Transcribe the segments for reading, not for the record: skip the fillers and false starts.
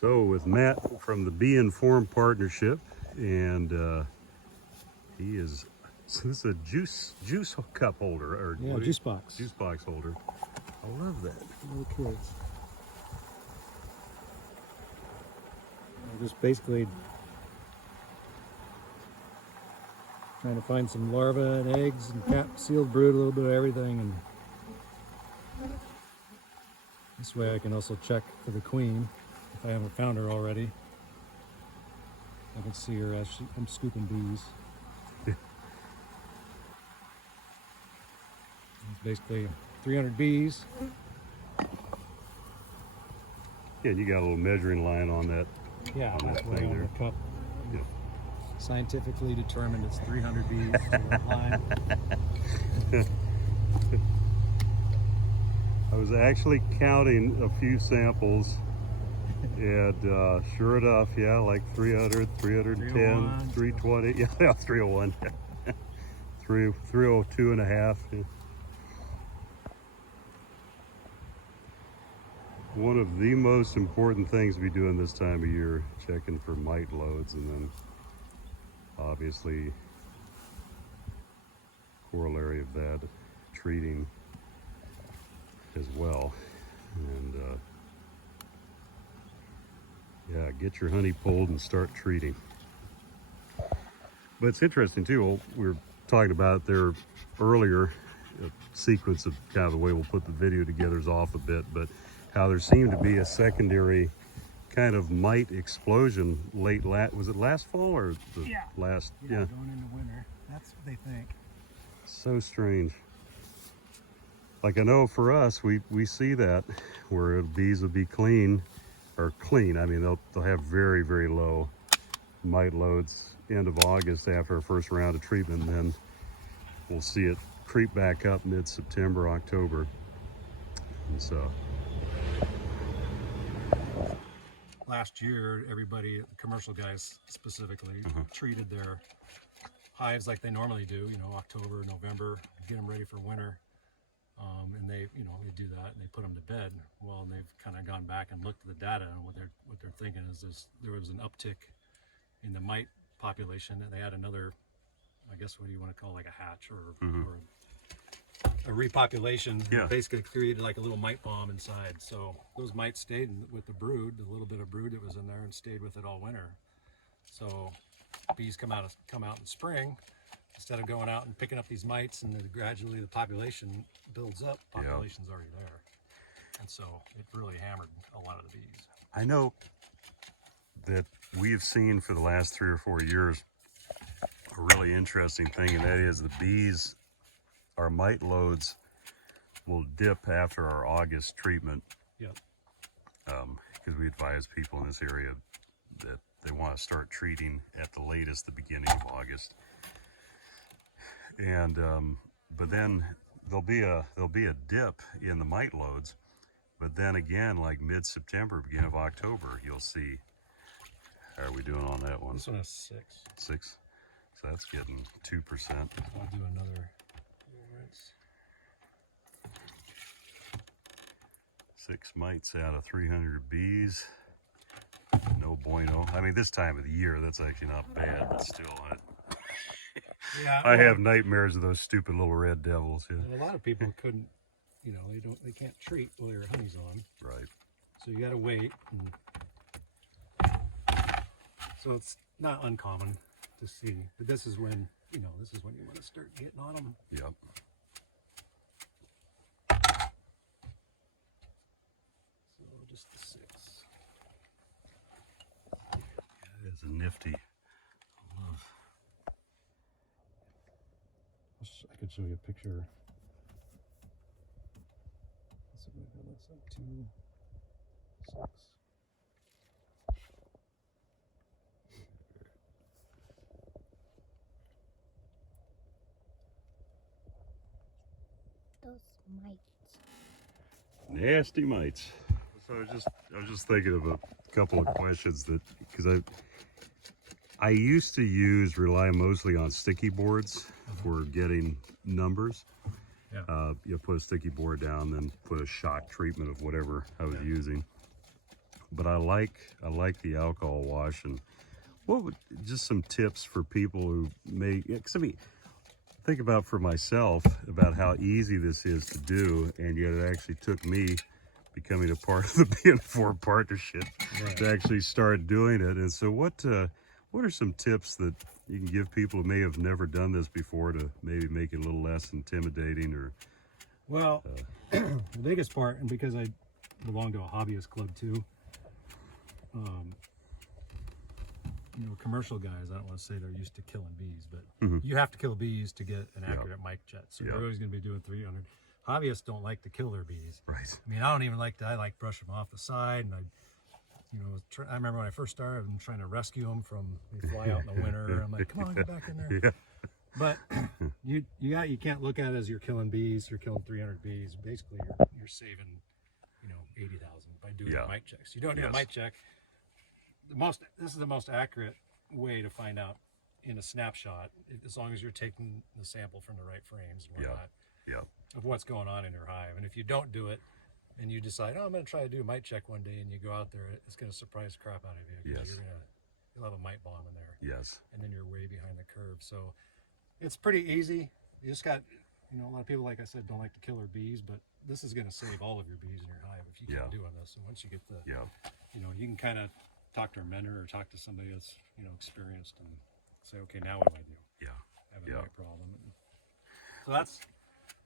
So with Matt from the Bee Informed Partnership, and he is, so this is a juice cup holder, or Yeah, juice box. Juice box holder. I love that. Little kids. Just basically trying to find some larvae and eggs and sealed brood, a little bit of everything, and this way I can also check for the queen if I haven't found her already. I can see her as I'm scooping bees. It's basically 300 bees. Yeah, and you got a little measuring line on that. Yeah, on that halfway thing on there. the cup. Yeah. Scientifically determined it's 300 bees to that line. I was actually counting a few samples, and sure enough, yeah, like 300, 310, 320, yeah, 301, 302 and a half. Yeah. One of the most important things we do in this time of year, checking for mite loads, and then obviously corollary of that, treating as well. And yeah, get your honey pulled and start treating. But it's interesting too, we were talking about there earlier, a sequence of kind of the way we'll put the video together is off a bit, but how there seemed to be a secondary kind of mite explosion was it last fall or the last? Yeah, going into winter. That's what they think. So strange. Like I know for us, we see that where bees will be clean, I mean, they'll have very, very low mite loads end of August after our first round of treatment, and then we'll see it creep back up mid-September, October. And so Last year, everybody, the commercial guys specifically, treated their hives like they normally do, you know, October, November, get them ready for winter. And they, you know, they do that and they put them to bed. Well, they've kind of gone back and looked at the data, and what they're thinking is there was an uptick in the mite population, and they had another, I guess, what do you want to call, like a hatch or a repopulation. Yeah. Basically created like a little mite bomb inside. So those mites stayed with the brood, the little bit of brood that was in there, and stayed with it all winter. So bees come out in spring, instead of going out and picking up these mites, and then gradually the population builds up. Population's already there, and so it really hammered a lot of the bees. I know that we've seen for the last 3 or 4 years a really interesting thing, and that is the bees, our mite loads will dip after our August treatment. Yep. Because we advise people in this area that they want to start treating at the latest the beginning of August. And but then there'll be a dip in the mite loads, but then again, like mid-September, beginning of October, you'll see. How are we doing on that one? This one has 6. 6. So that's getting 2%. I'll do another. 6 mites out of 300 bees. No bueno. I mean, this time of the year, that's actually not bad, but still, Yeah, I have nightmares of those stupid little red devils. Yeah. And a lot of people couldn't, you know, they can't treat while their honey's on. Right. So you got to wait. So it's not uncommon to see, but this is when, you know, this is when you want to start getting on them. Yep. So just the 6. Yeah, it's a nifty. I could show you a picture. Let's see what that looks like. 2, 6. Those mites. Nasty mites. So I was just thinking of a couple of questions that, because I used to rely mostly on sticky boards for getting numbers. Yeah. You put a sticky board down, then put a shock treatment of whatever I was using. but I like the alcohol wash. And what would just some tips for people who may, because I mean, think about for myself about how easy this is to do, and yet it actually took me becoming a part of the BN4 partnership to actually start doing it. And so what are some tips that you can give people who may have never done this before to maybe make it a little less intimidating? Or well, the biggest part, and because I belong to a hobbyist club too, you know, commercial guys, I don't want to say they're used to killing bees, but you have to kill bees to get an accurate mic jet. So you're always going to be doing 300. Hobbyists don't like to kill their bees. Right. I mean, I don't even like to, I like brush them off the side, and you know, I remember when I first started, I'm trying to rescue them from, they fly out in the winter. I'm like, come on, get back in there. Yeah. But you can't look at it as you're killing bees. You're killing 300 bees. Basically, you're saving, you know, 80,000 by doing mic checks. You don't do a mic check. This is the most accurate way to find out in a snapshot, as long as you're taking the sample from the right frames and whatnot, of what's going on in your hive. And if you don't do it, and you decide, oh, I'm going to try to do a mite check one day, and you go out there, it's going to surprise the crap out of you. You'll have a mite bomb in there. Yes. And then you're way behind the curve. So it's pretty easy. You just got, you know, a lot of people, like I said, don't like to kill their bees, but this is going to save all of your bees in your hive if you keep doing this. And once you get the, you know, you can kind of talk to a mentor or talk to somebody that's, you know, experienced and say, okay, now what do I do? I have a mite problem. So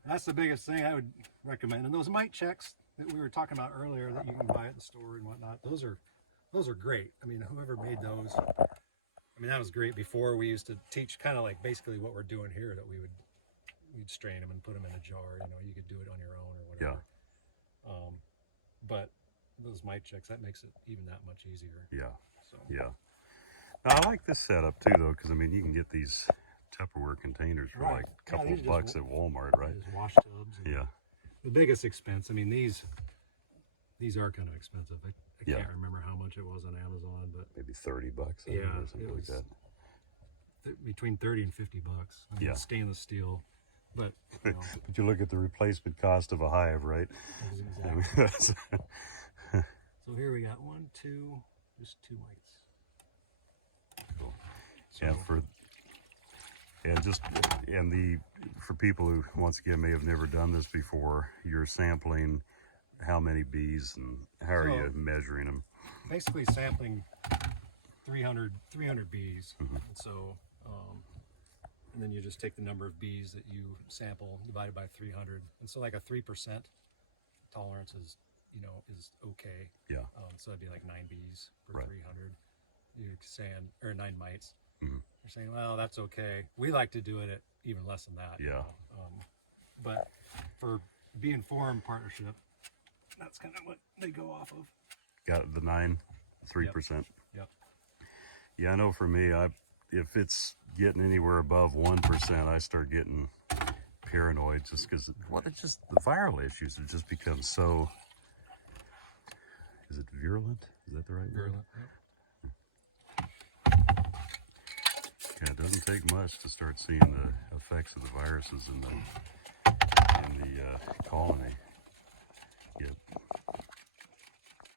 that's the biggest thing I would recommend. And those mite checks that we were talking about earlier that you can buy at the store and whatnot, those are great. I mean, whoever made those, I mean, that was great. Before, we used to teach kind of like basically what we're doing here, that we'd strain them and put them in a jar. You know, you could do it on your own or whatever. But those mite checks, that makes it even that much easier. Now, I like this setup too, though, because I mean, you can get these Tupperware containers for like a couple of bucks at Walmart, right? Just wash tubs. Yeah. The biggest expense, I mean, these are kind of expensive. I can't remember how much it was on Amazon, but maybe $30 or something like that. Between 30 and 50 bucks. I mean, stainless steel, but you know. But you look at the replacement cost of a hive, right? Exactly. So here we got just two mites. Cool. So, for people who, once again, may have never done this before, you're sampling how many bees and how are you measuring them? Basically sampling 300 bees. And so, and then you just take the number of bees that you sample divided by 300. And so like a 3% tolerance is, you know, is okay. So that'd be like 9 bees per 300. You're saying, or 9 mites. You're saying, well, that's okay. We like to do it at even less than that. You know? But for BN4 partnership, that's kind of what they go off of. Got the 3%. Yeah, I know for me, if it's getting anywhere above 1%, I start getting paranoid, just because the viral issues have just become so. Is it virulent? Is that the right word? Virulent. Yeah, it doesn't take much to start seeing the effects of the viruses in the colony. Yet